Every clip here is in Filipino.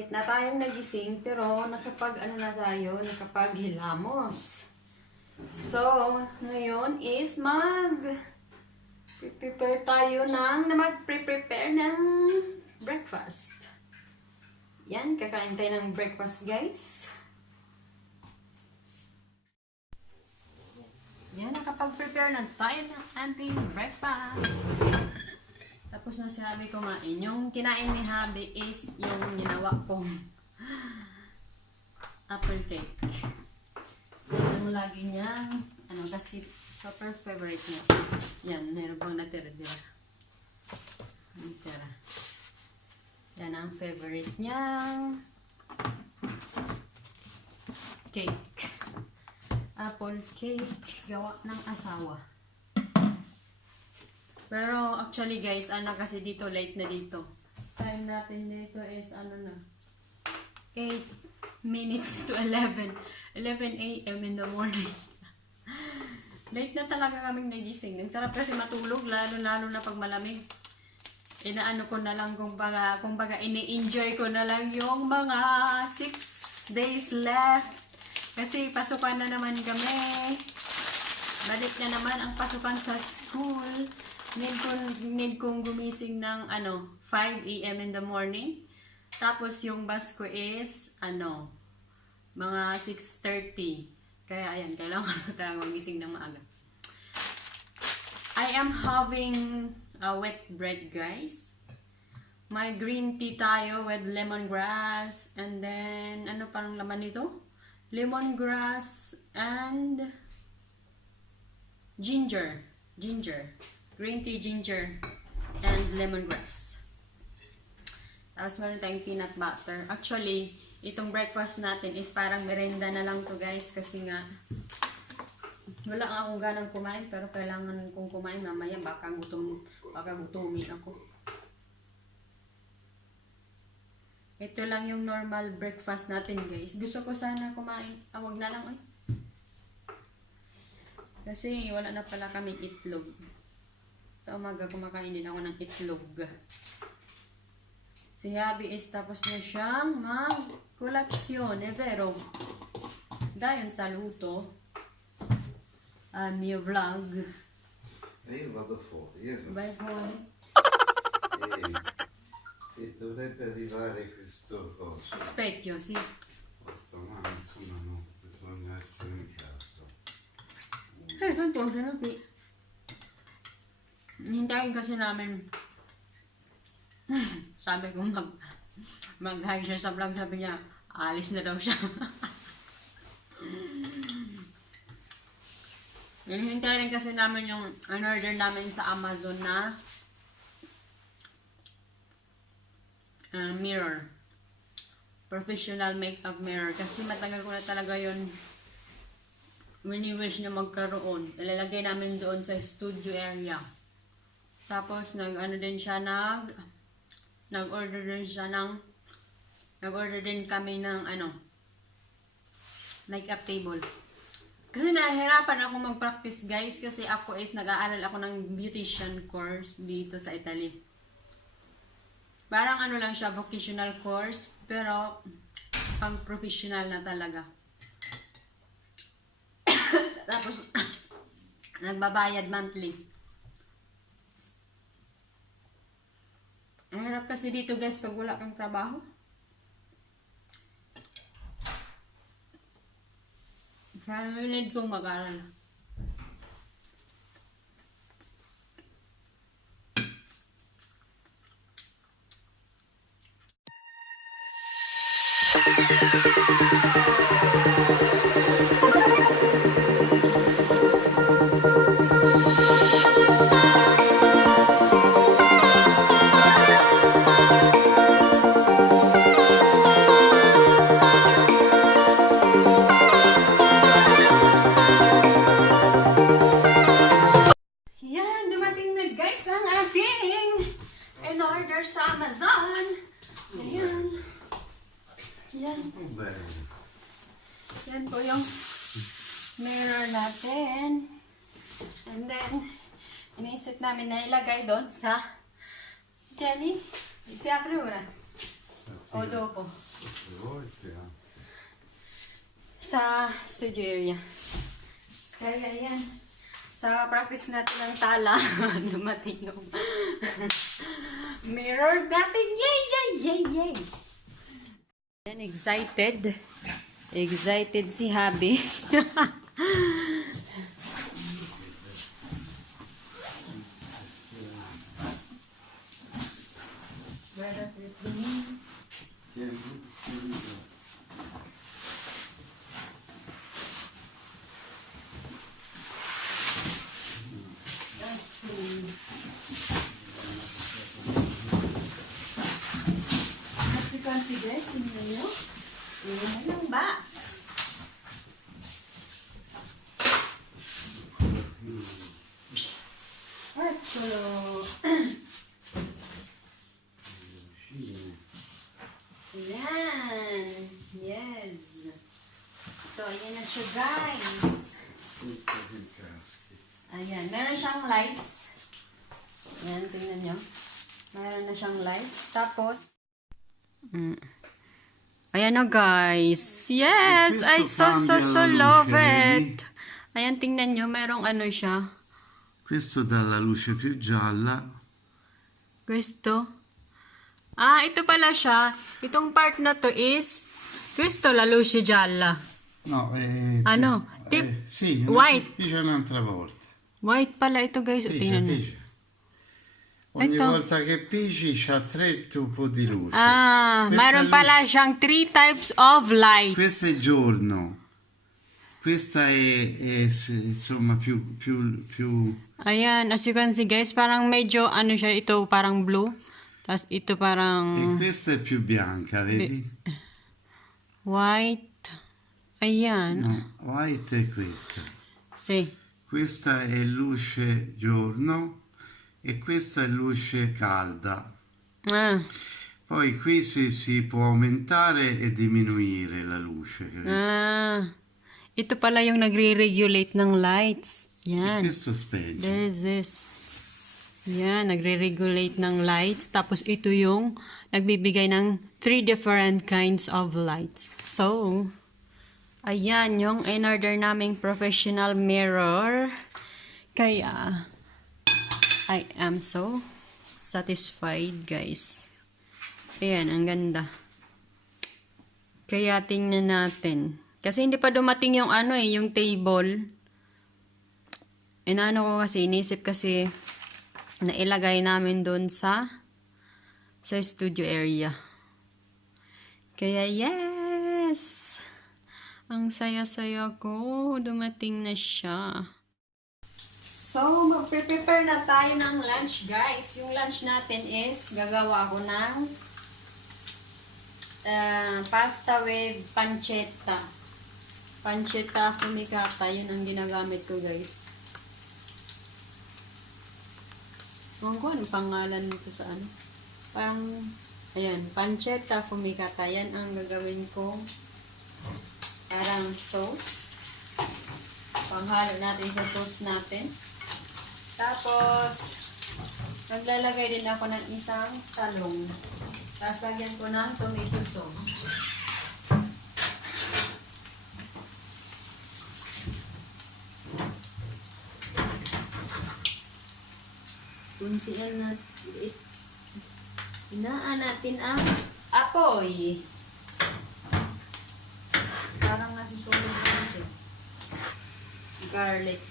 late na tayong nagising pero nakapaghilamos. So, ngayon is mag-prepare tayo mag-prepare ng breakfast. Yan, kakain tayo ng breakfast, guys. Yan, nakapag-prepare na tayo ng ating breakfast. Tapos na si Habi kumain. Yung kinain ni Habi is yung ginawa kong apple cake. Yung lagi niya, kasi super favorite niya. Yan, meron pang natira-tira. Natira. Yan ang favorite niyang cake. Apple cake, gawa ng asawa. Pero actually guys, kasi dito late na dito. Time natin dito is 8 minutes to 11 a.m. in the morning. Late na talaga kaming nagising. Ang sarap kasi matulog, lalo na pag malamig. Inaano ko na lang kung baga ini-enjoy ko na lang yung mga 6 days left. Kasi pasukan na naman kami. Balik na naman ang pasukan sa school. Need kong gumising ng 5 a.m. in the morning. Tapos yung bus ko is mga 6:30. Kaya ayan, kailangan ko talaga magising ng maaga. I am having a wet bread, guys. May green tea tayo with lemongrass. And then, ano parang laman nito? Lemongrass and ginger. Green tea, ginger, and lemongrass. Tapos meron tayong peanut butter. Actually, itong breakfast natin is parang merenda na lang to, guys. Kasi nga, wala nga akong ganang kumain. Pero kailangan kong kumain mamaya. Baka gutumin ako. Ito lang yung normal breakfast natin, guys. Gusto ko sana kumain. Wag na lang, eh. Kasi wala na pala kaming itlog. Sa umaga kumakain din ako ng itlog. Si Habi is tapos na siyang mag-kolatsyon. Pero, dahil sa luto, mio vlog. Io vado fuori. Vai fuori. E dovrebbe arrivare questo coso. Specchio, sì. Basta, ma insomma no, bisogna essere in casa. Tanto na qui. Hintayin kasi namin. Sabi ko mag-hi siya sa vlog. Sabi niya, alis na daw siya. Hintayin kasi namin yung order namin sa Amazon na mirror. Professional makeup mirror. Kasi matagal ko na talaga yun wini-wish niya magkaroon. Ilalagay namin doon sa studio area. Tapos nag-order din kami ng makeup table. Kasi nahihirapan ako mag-practice, guys, kasi ako is nag-aaral ako ng beautician course dito sa Italy. Parang lang siya, vocational course, pero pang professional na talaga. Tapos nagbabayad monthly. Ang hirap kasi dito, guys, pag wala kang trabaho. Kaya need kong mag-aral. In-order sa Amazon. Ayan. Yan. Yan po yung mirror natin. And then, iniisip namin na ilagay doon sa Jenny. Si apre ora. Odopo. Queste volte, Sa studio area. Kaya yan. Sa practice natin ng tala, dumating yung mirror natin. Yay, yay, yay, yay! Yan, excited. Excited si Habi. As you can see guys, tingnan nyo. Tingnan yung box. Eccolo. Yan. Yes. So, ayan na siya guys. Ayan. Meron siyang lights. Ayan, tingnan nyo. Meron na siyang lights. Tapos, ayan na guys. Yes! I so love it. Ayan, tingnan nyo. Merong ano siya. Questo dà la luce più gialla. Questo? Ah, ito pala siya. Itong part na to is questo la luce gialla. No, Ano? Tip sì, white. Pigia un'altra volta. White pala ito guys. Pigia, Tingnan nyo. pigia. Ogni Ecco. volta che pigi c'ha 3 tubi di luce. Ah, Questa mayroon luce- pala siyang 3 types of light. Questo è giorno. Questa insomma più Ayan, as you can see guys, parang medyo ano siya, ito parang blue. Tapos ito e parang questa è più bianca, vedi? white. Ayan. No, white è questa. See. Questa è luce giorno e questa è luce calda. Ah. Poi qui si può aumentare e diminuire la luce. Capito? Ah. Ito pala yung nagre-regulate ng lights. E Yan. questo spegge. This is. Yan, nagre-regulate ng lights. Tapos ito yung nagbibigay ng 3 different kinds of lights. So, ayan yung in-order naming professional mirror. Kaya, I am so satisfied, guys. Ayan, ang ganda. Kaya tingnan natin. Kasi hindi pa dumating yung ano yung table. Inaano ko kasi, inisip kasi na ilagay namin doon sa studio area. Kaya yes! Ang saya-saya ko. Dumating na siya. So, mag-prepare na tayo ng lunch, guys. Yung lunch natin is, gagawa ako ng pasta with pancetta. Pancetta fumicata. Yun ang ginagamit ko, guys. Ano ko, ano pangalan nito sa ano? Parang, ayan, pancetta fumicata. Yan ang gagawin ko. Parang sauce. Panghalo natin sa sauce natin. Tapos, maglalagay din ako ng isang talong. Tapos, lagyan ko ng tomato sauce. Kuntian natin. Hinaan natin ang apoy. Parang nasusunog natin. Garlic.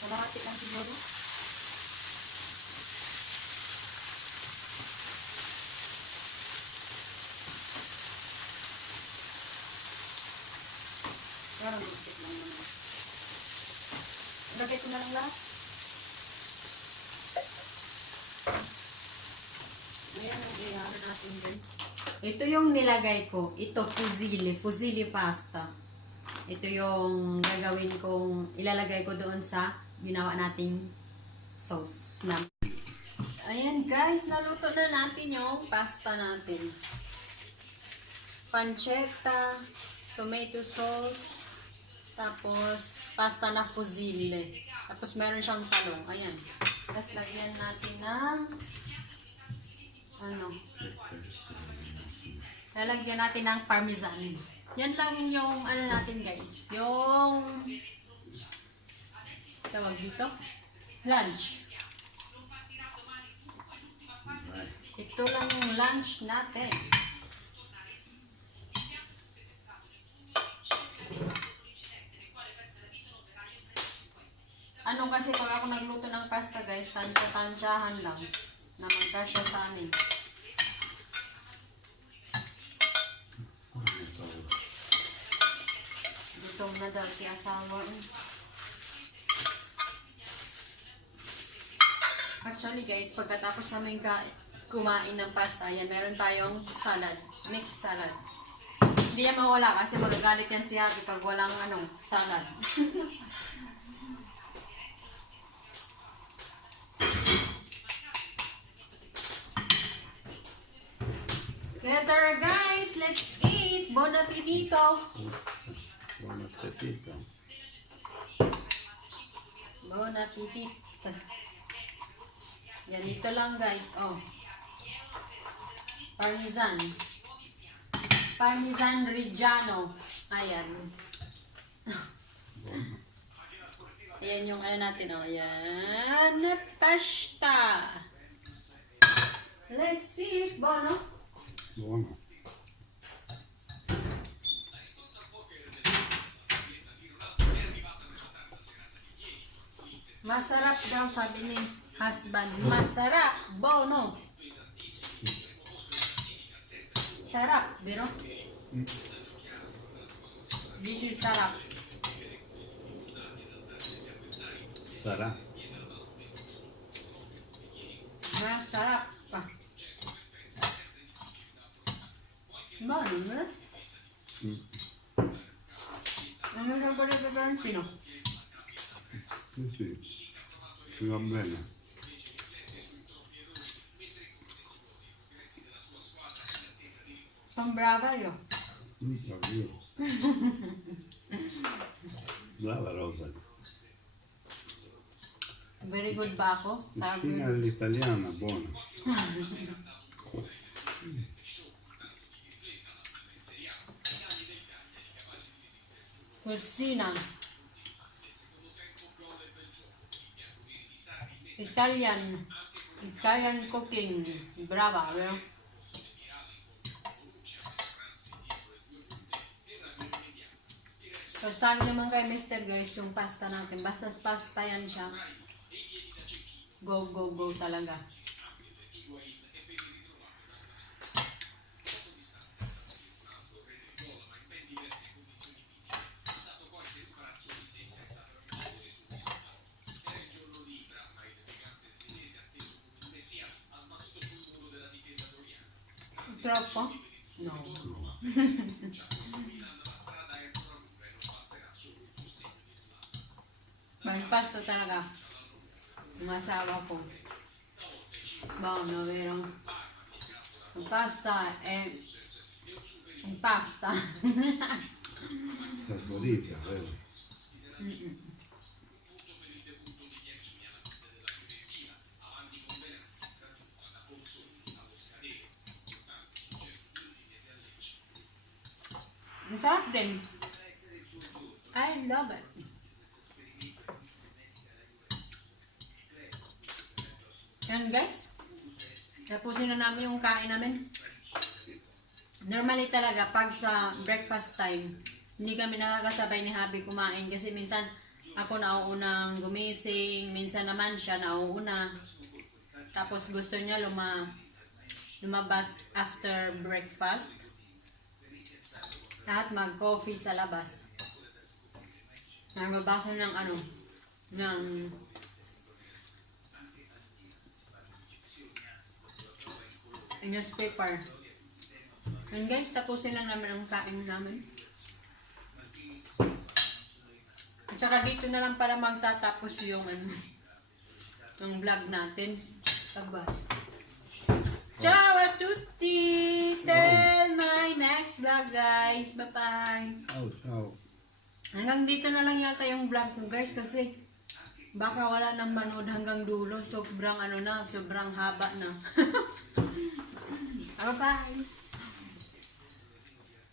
Kalahati lang siguro. Parang lupit lang naman. Lagay ko na lang lahat. Ayan ang iyara natin din. Ito yung nilagay ko. Ito, fusilli pasta. Ito yung gagawin kong, ilalagay ko doon sa ginawa nating sauce. Ayan guys, naluto na natin yung pasta natin. Pancetta, tomato sauce, tapos pasta na fusilli. Tapos meron siyang talong. Ayan. Tapos lagyan natin ng ano? Lalagyan natin ng parmesan. Yan lang yung ano natin guys. Yung tawag dito? Lunch. Ito lang yung lunch natin. Ano kasi pag ako nagluto ng pasta guys, tansya-tansyahan lang na magkasya sa amin. Gutom na daw si asawa. Actually guys, pagkatapos namin kumain ng pasta, yan, meron tayong salad, mixed salad. Hindi yan mawala kasi magagalit yan si Happy pag walang salad. Kaya tara guys, let's eat! Bon appetito! Buon appetito. Bon appetito! Yan, ito lang guys, oh. Parmesan. Parmesan Reggiano. Ayan. Ayan yung natin, oh. Ayan. Pasta. Let's see if bono. Buono. Masarap daw, sabi ni husband. Masarap. Bono. Sarap, biro? This is sarap. Sarà. Masarap pa. Mano, ne? Ano siya pa rin peperoncino? Sì, mi va bene. Pang brava io. Oddio. Brava Rosa. Very good ba ako? Cucina all'italiana, buona. Cucina. Italian cooking. Brava, vero? So, sabi naman kay Mr. guys, yung pasta natin, basta pasta yan siya. Go, go, go talaga. Troppo? No. May pasta talaga. Yung asawa ko. Buono, vero? Il pasta è... Il pasta. Saporita, vero? Masarap din. I love it. Yan guys. Tapusin na namin yung kain namin. Normally talaga pag sa breakfast time, hindi kami nakakasabay ni Happy kumain kasi minsan ako nauunang gumising, minsan naman siya nauuna. Tapos gusto niya lumabas after breakfast. At mag-coffee sa labas. Magbabasa ng ng newspaper. And guys, tapusin lang namin ang kain namin. At saka dito na lang pala magtatapos yung yung vlog natin. Bye-bye. Ciao a tutti! Till my next vlog guys. Bye-bye. Ciao, ciao. Hanggang dito na lang yata yung vlog ko guys kasi baka wala nang manood hanggang dulo. Sobrang ano na, sobrang haba na. Bye-bye!